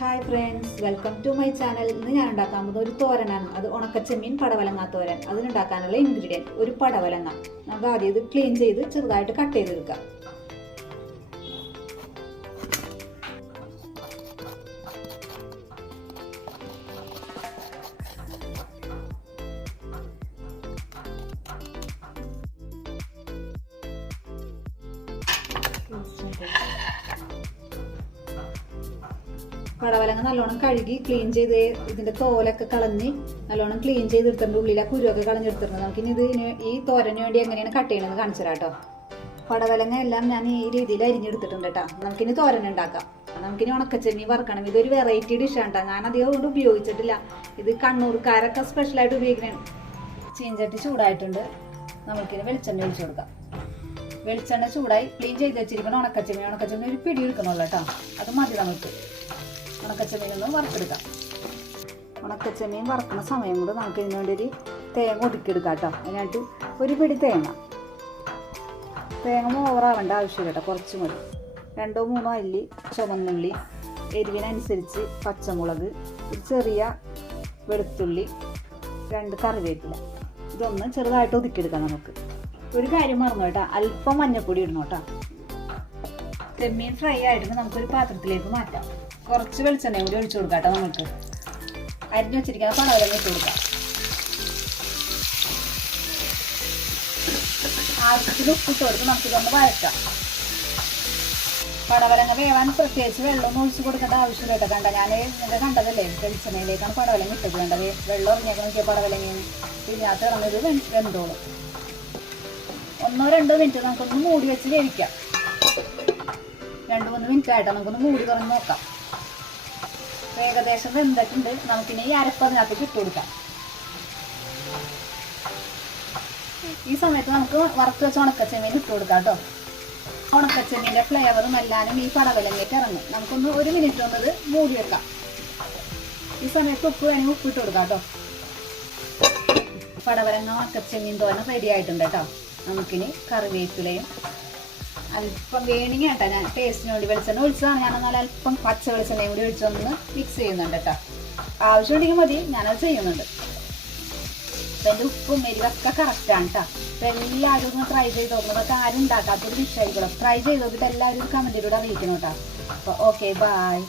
Hi friends, welcome to my channel. ഇന്ന് ഞാൻ ഉണ്ടാക്കാൻ പോകുന്നത് ഒരു തോരനാണ്. അത് ഉണക്കച്ചെമ്മീൻ പടവലങ്ങ തോരൻ. അതിനുണ്ടാക്കാനുള്ള ഇൻഗ്രീഡിയൻറ്റ് ഒരു പടവലങ്ങ. നമുക്ക് ആദ്യം ഇത് ക്ലീൻ ചെയ്ത് ചെറുതായിട്ട് കട്ട് ചെയ്തെടുക്കാം. പടവലങ്ങ നല്ലോണം കഴുകി ക്ലീൻ ചെയ്ത് ഇതിന്റെ തോലൊക്കെ കളഞ്ഞ് നല്ലോണം ക്ലീൻ ചെയ്തെടുത്തിട്ടുണ്ട്. ഉള്ളിലെ കുരുവൊക്കെ കളഞ്ഞെടുത്തിട്ടുണ്ട്. നമുക്കിനി ഈ തോരന് വേണ്ടി എങ്ങനെയാണ് കട്ട് ചെയ്യണമെന്ന് കാണിച്ചു തരാം കേട്ടോ. പടവലങ്ങ എല്ലാം ഞാൻ ഈ രീതിയിൽ അരിഞ്ഞെടുത്തിട്ടുണ്ട് കേട്ടോ. നമുക്കിനി തോരൻ ഉണ്ടാക്കാം. നമുക്കിനി ഉണക്കച്ചെമ്മീൻ വറുക്കണം. ഇതൊരു വെറൈറ്റി ഡിഷാണ് കേട്ടോ. ഞാൻ അധികം കൊണ്ട് ഉപയോഗിച്ചിട്ടില്ല. ഇത് കണ്ണൂർക്കാരൊക്കെ സ്പെഷ്യലായിട്ട് ഉപയോഗിക്കണം. ചീഞ്ചട്ടി ചൂടായിട്ടുണ്ട്. നമുക്കിനി വെളിച്ചെണ്ണ ഒഴിച്ചു കൊടുക്കാം. വെളിച്ചെണ്ണ ചൂടായി ക്ലീൻ ചെയ്ത് വെച്ചിരിക്കണം ഉണക്കച്ചെമ്മീൻ ഒരു പിടി എടുക്കണമല്ലോ കേട്ടോ. അത് മതി നമുക്ക്. ഉണക്കച്ചെമ്മീൻ ഒന്ന് വറുത്തെടുക്കാം. ഉണക്കച്ചെമ്മീൻ വറുക്കുന്ന സമയം കൊണ്ട് നമുക്ക് ഇതിനു വേണ്ടി ഒരു തേങ്ങ ഒതുക്കിയെടുക്കാം കേട്ടോ. അതിനായിട്ട് ഒരു പിടി തേങ്ങ ഓവറാവേണ്ട ആവശ്യമില്ല കേട്ടോ. കുറച്ച് മതി. 2-3 അല്ലി ചുവന്നുള്ളി, എരിവിനനുസരിച്ച് പച്ചമുളക്, ഒരു ചെറിയ വെളുത്തുള്ളി, 2 കറിവേപ്പില. ഇതൊന്ന് ചെറുതായിട്ട് ഒതുക്കിയെടുക്കാം നമുക്ക്. ഒരു കാര്യം മറന്നു കേട്ടോ, അല്പം മഞ്ഞൾപ്പൊടി ഇടണം കേട്ടോ. ചെമ്മീൻ ഫ്രൈ ആയിട്ട് നമുക്കൊരു പാത്രത്തിലേക്ക് മാറ്റാം. കുറച്ച് വെളിച്ചെണ്ണയും കൂടി ഒഴിച്ചു കൊടുക്കാം കേട്ടോ. നമുക്ക് അരിഞ്ഞു വെച്ചിരിക്കുന്ന പടവലങ്ങ ഇട്ട് കൊടുക്കാം. ആവശ്യത്തിന് ഉപ്പിട്ട് കൊടുത്ത് നമുക്കിതൊന്ന് വഴറ്റാം. പടവലങ്ങ വേവാൻ പ്രത്യേകിച്ച് വെള്ളമൊന്നും ഒഴിച്ചു കൊടുക്കേണ്ട ആവശ്യമില്ല കേട്ടോ. കണ്ട ഞാൻ നിങ്ങൾ കണ്ടതല്ലേ, വെളിച്ചെണ്ണയിലേക്കാണ് പടവലങ്ങ ഇട്ടത്. വേണ്ടത് വെള്ളം ഇറങ്ങിയൊക്കെ നോക്കിയ പടവലങ്ങയും ഇതിനകത്ത് ഇറങ്ങത് വെന്തോളും. 1-2 മിനിറ്റ് നമുക്കൊന്ന് മൂടി വെച്ച് വേവിക്കാം. 2-3 മിനിറ്റ് ആയിട്ട് നമുക്കൊന്ന് മൂടി തുറന്ന് നോക്കാം. ഏകദേശം വെന്തിട്ടുണ്ട്. നമുക്കിനി ഈ അരപ്പ് അതിനകത്തേക്ക് ഇട്ട് കൊടുക്കാം. ഈ സമയത്ത് നമുക്ക് വറുത്ത് വെച്ച ഉണക്കച്ചെമ്മീൻ ഇട്ട് കൊടുക്കാം കേട്ടോ. ഉണക്കച്ചെമ്മീൻ്റെ ഫ്ലേവറും എല്ലാനും ഈ പടവലങ്ങയ്ക്ക് ഇറങ്ങും. നമുക്കൊന്ന് 1 മിനിറ്റ് ഒന്നത് മൂടി വെക്കാം. ഈ സമയത്ത് ഉപ്പ് വേണമെങ്കിൽ ഉപ്പിട്ട് കൊടുക്കാം കേട്ടോ. പടവലങ്ങ ഉണക്കച്ചെമ്മീൻ തോരൻ റെഡി ആയിട്ടുണ്ട് കേട്ടോ. നമുക്കിനി കറിവേപ്പിലയും അല്പം വേണമെങ്കിൽ കേട്ടോ, ഞാൻ ടേസ്റ്റിന് വേണ്ടി വെളിച്ചെണ്ണ ഒഴിച്ചതാണ്. ഞാനെന്നാൽ അല്പം പച്ച വെളിച്ചെണ്ണയും കൂടി ഒഴിച്ചൊന്ന് മിക്സ് ചെയ്യുന്നുണ്ട് കേട്ടോ. ആവശ്യമുണ്ടെങ്കിൽ മതി, ഞാനത് ചെയ്യുന്നുണ്ട്. അപ്പം എൻ്റെ ഉപ്പും എരിവൊക്കെ കറക്റ്റാണ് കേട്ടോ. അപ്പം എല്ലാവരും ഒന്ന് ട്രൈ ചെയ്ത് നോക്കണം. അതൊക്കെ ആരും ഉണ്ടാക്കാത്തൊരു ഡിഷായിരിക്കണം. ട്രൈ ചെയ്ത് നോക്കിയിട്ട് എല്ലാവരും കമൻറ്റിലൂടെ അറിയിക്കണം കേട്ടോ. അപ്പോൾ ഓക്കെ, ബൈ.